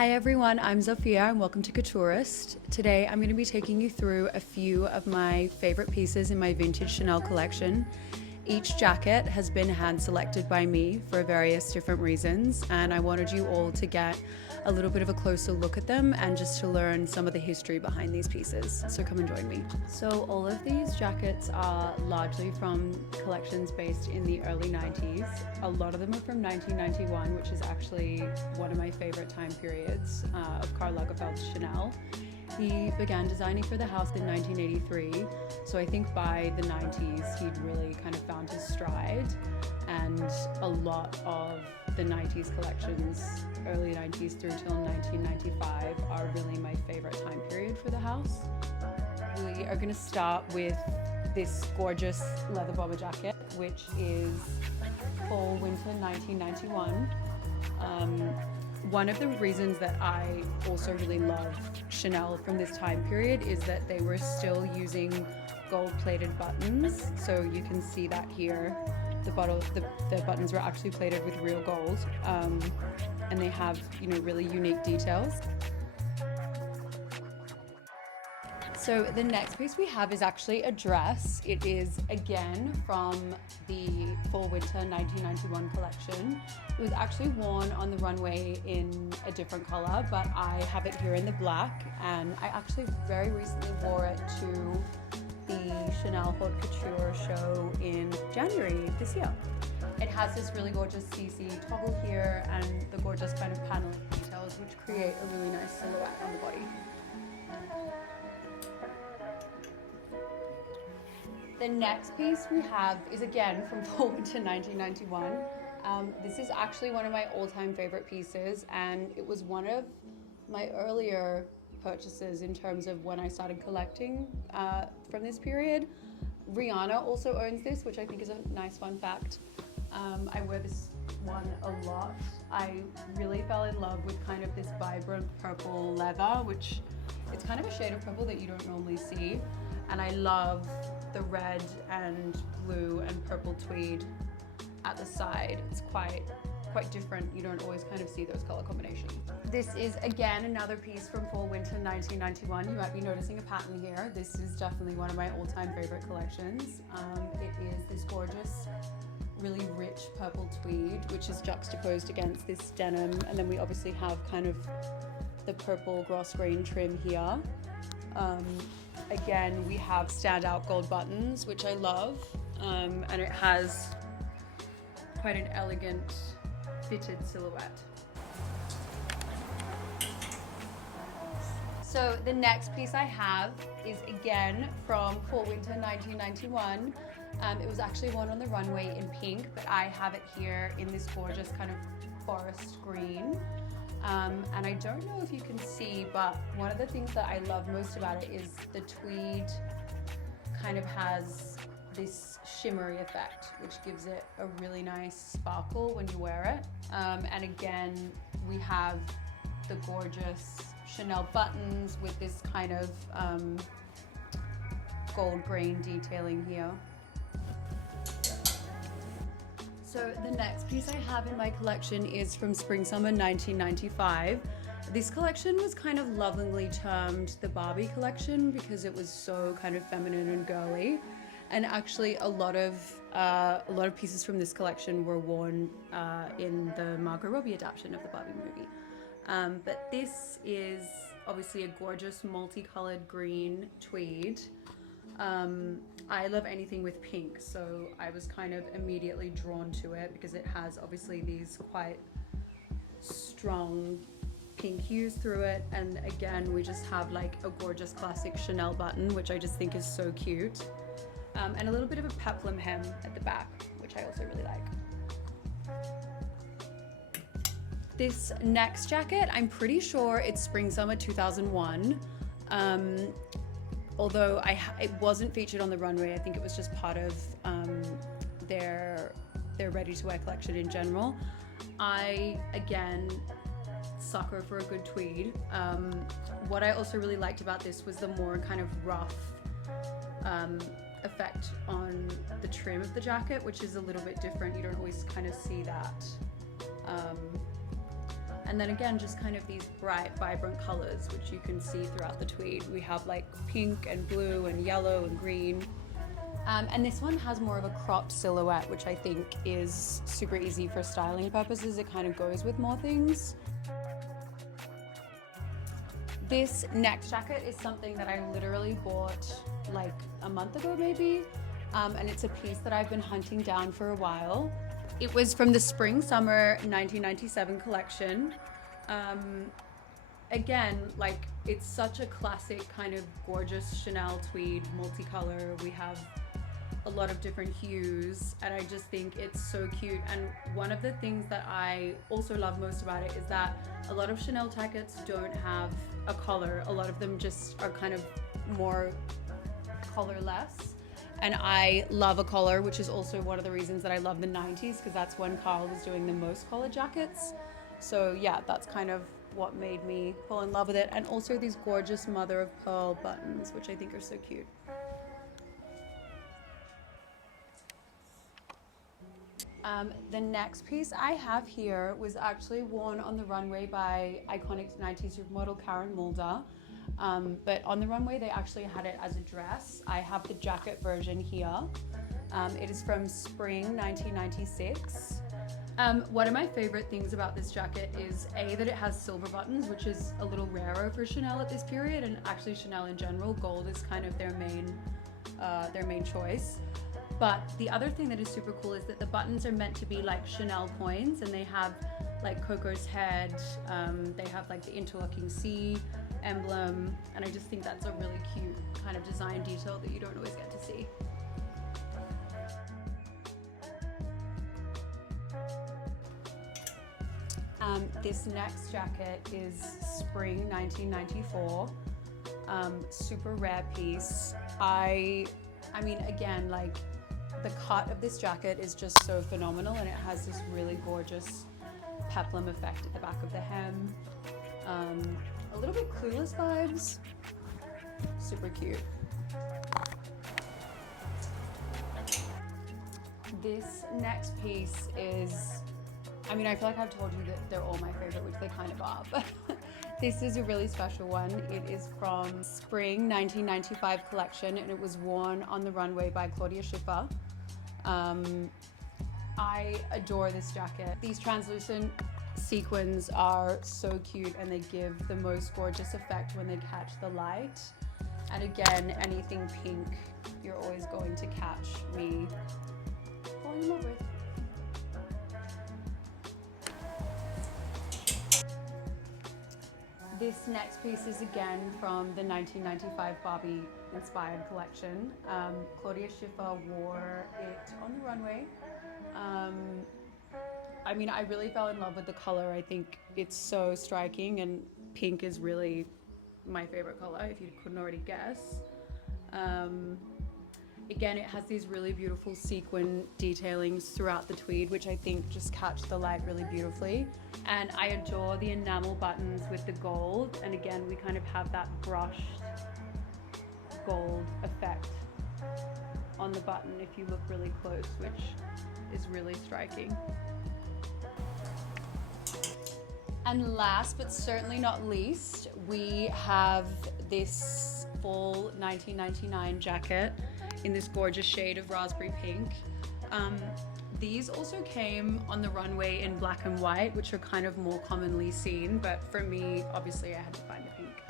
Hi everyone, I'm Zofia and welcome to Couturist. Today I'm going to be taking you through a few of my favorite pieces in my vintage Chanel collection. Each jacket has been hand selected by me for various different reasons, and I wanted you all to get a little bit of a closer look at them and just to learn some of the history behind these pieces. So come and join me. So all of these jackets are largely from collections based in the early 90s. A lot of them are from 1991, which is actually one of my favorite time periods of Karl Lagerfeld's Chanel. He began designing for the house in 1983, so I think by the 90s he'd really kind of found his stride, and a lot of the 90s collections, early 90s through till 1995, are really my favorite time period for the house. We are going to start with this gorgeous leather bomber jacket, which is fall winter 1991. One of the reasons that I also really love Chanel from this time period is that they were still using gold-plated buttons. So you can see that here. The buttons were actually plated with real gold, and they have, really unique details. So the next piece we have is actually a dress. It is again from the fall winter 1991 collection. It was actually worn on the runway in a different color, but I have it here in the black, and I actually very recently wore it to the Chanel Haute Couture show in January this year. It has this really gorgeous CC toggle here and the gorgeous kind of paneling details, which create a really nice silhouette on the body. The next piece we have is again from fall winter 1991. This is actually one of my all-time favorite pieces, and it was one of my earlier purchases in terms of when I started collecting from this period. Rihanna also owns this, which I think is a nice fun fact. I wear this one a lot. I really fell in love with kind of this vibrant purple leather, which it's kind of a shade of purple that you don't normally see. And I love the red and blue and purple tweed at the side. It's quite different. You don't always kind of see those color combinations. This is again another piece from fall winter 1991. You might be noticing a pattern here. This is definitely one of my all-time favorite collections. It is this gorgeous, really rich purple tweed, which is juxtaposed against this denim, and then we obviously have kind of the purple grass green trim here. Again, we have standout gold buttons, which I love, and it has quite an elegant fitted silhouette. So the next piece I have is again from fall winter 1991. It was actually worn on the runway in pink, but I have it here in this gorgeous kind of forest green. And I don't know if you can see, but one of the things that I love most about it is the tweed kind of has this shimmery effect, which gives it a really nice sparkle when you wear it. And again, we have the gorgeous Chanel buttons with this kind of gold grain detailing here. So the next piece I have in my collection is from spring summer 1995. This collection was kind of lovingly termed the Barbie collection because it was so kind of feminine and girly. And actually a lot of pieces from this collection were worn in the Margot Robbie adaptation of the Barbie movie. But this is obviously a gorgeous multicolored green tweed. I love anything with pink, so I was kind of immediately drawn to it because it has obviously these quite strong pink hues through it. And again, we just have like a gorgeous classic Chanel button, which I just think is so cute. And a little bit of a peplum hem at the back, which I also really like. This next jacket, I'm pretty sure it's spring summer 2001. Although it wasn't featured on the runway, I think it was just part of their ready-to-wear collection in general. I, again, sucker for a good tweed. What I also really liked about this was the more kind of rough effect on the trim of the jacket, which is a little bit different. You don't always kind of see that. And then again, just kind of these bright, vibrant colors, which you can see throughout the tweed. We have like pink and blue and yellow and green. And this one has more of a cropped silhouette, which I think is super easy for styling purposes. It kind of goes with more things. This next jacket is something that I literally bought like a month ago maybe, and it's a piece that I've been hunting down for a while. It was from the spring summer 1997 collection. Again, like it's such a classic kind of gorgeous Chanel tweed, multicolor. We have a lot of different hues, and I just think it's so cute. And one of the things that I also love most about it is that a lot of Chanel jackets don't have a collar. A lot of them just are kind of more collarless, and I love a collar, which is also one of the reasons that I love the 90s, because that's when Carl was doing the most collar jackets. So yeah, that's kind of what made me fall in love with it. And also these gorgeous mother of pearl buttons, which I think are so cute. The next piece I have here was actually worn on the runway by iconic 90s supermodel Karen Mulder. But on the runway, they actually had it as a dress. I have the jacket version here. It is from spring 1996. One of my favorite things about this jacket is that it has silver buttons, which is a little rarer for Chanel at this period, and actually Chanel in general. Gold is kind of their main choice. But the other thing that is super cool is that the buttons are meant to be like Chanel coins, and they have like Coco's head, they have like the interlocking C emblem, and I just think that's a really cute kind of design detail that you don't always get to see. This next jacket is spring 1994, super rare piece. I mean, again, like the cut of this jacket is just so phenomenal, and it has this really gorgeous peplum effect at the back of the hem. A little bit Clueless vibes, super cute. This next piece is, I mean, I feel like I've told you that they're all my favorite, which they kind of are, but this is a really special one. It is from spring 1995 collection, and it was worn on the runway by Claudia Schiffer. I adore this jacket. These translucent sequins are so cute, and they give the most gorgeous effect when they catch the light. And again, anything pink, you're always going to catch me falling in love with. This next piece is again from the 1995 Barbie inspired collection. Claudia Schiffer wore it on the runway. I mean, I really fell in love with the color. I think it's so striking, and pink is really my favorite color, if you couldn't already guess. Again, it has these really beautiful sequin detailings throughout the tweed, which I think just catch the light really beautifully. And I adore the enamel buttons with the gold. And again, we kind of have that brushed gold effect on the button if you look really close, which is really striking. And last but certainly not least, we have this full 1999 jacket in this gorgeous shade of raspberry pink. These also came on the runway in black and white, which are kind of more commonly seen, but for me, obviously I had to find the pink.